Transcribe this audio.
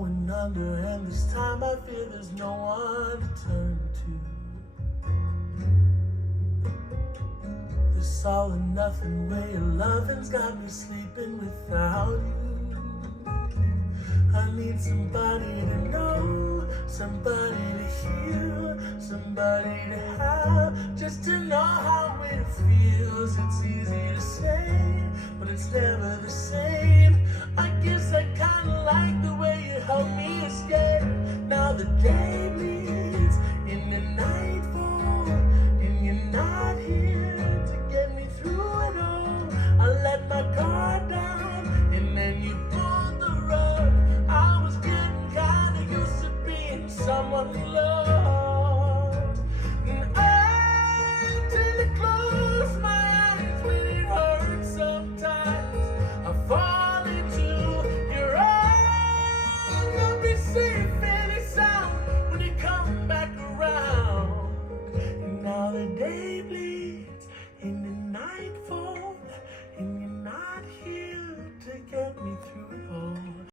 going under, and this time I fear there's no one to turn to. This all or nothing way of loving's got me sleeping without you. I need somebody to know, somebody to hear, somebody to have, just to know how it feels. It's easy to say, but it's never the same.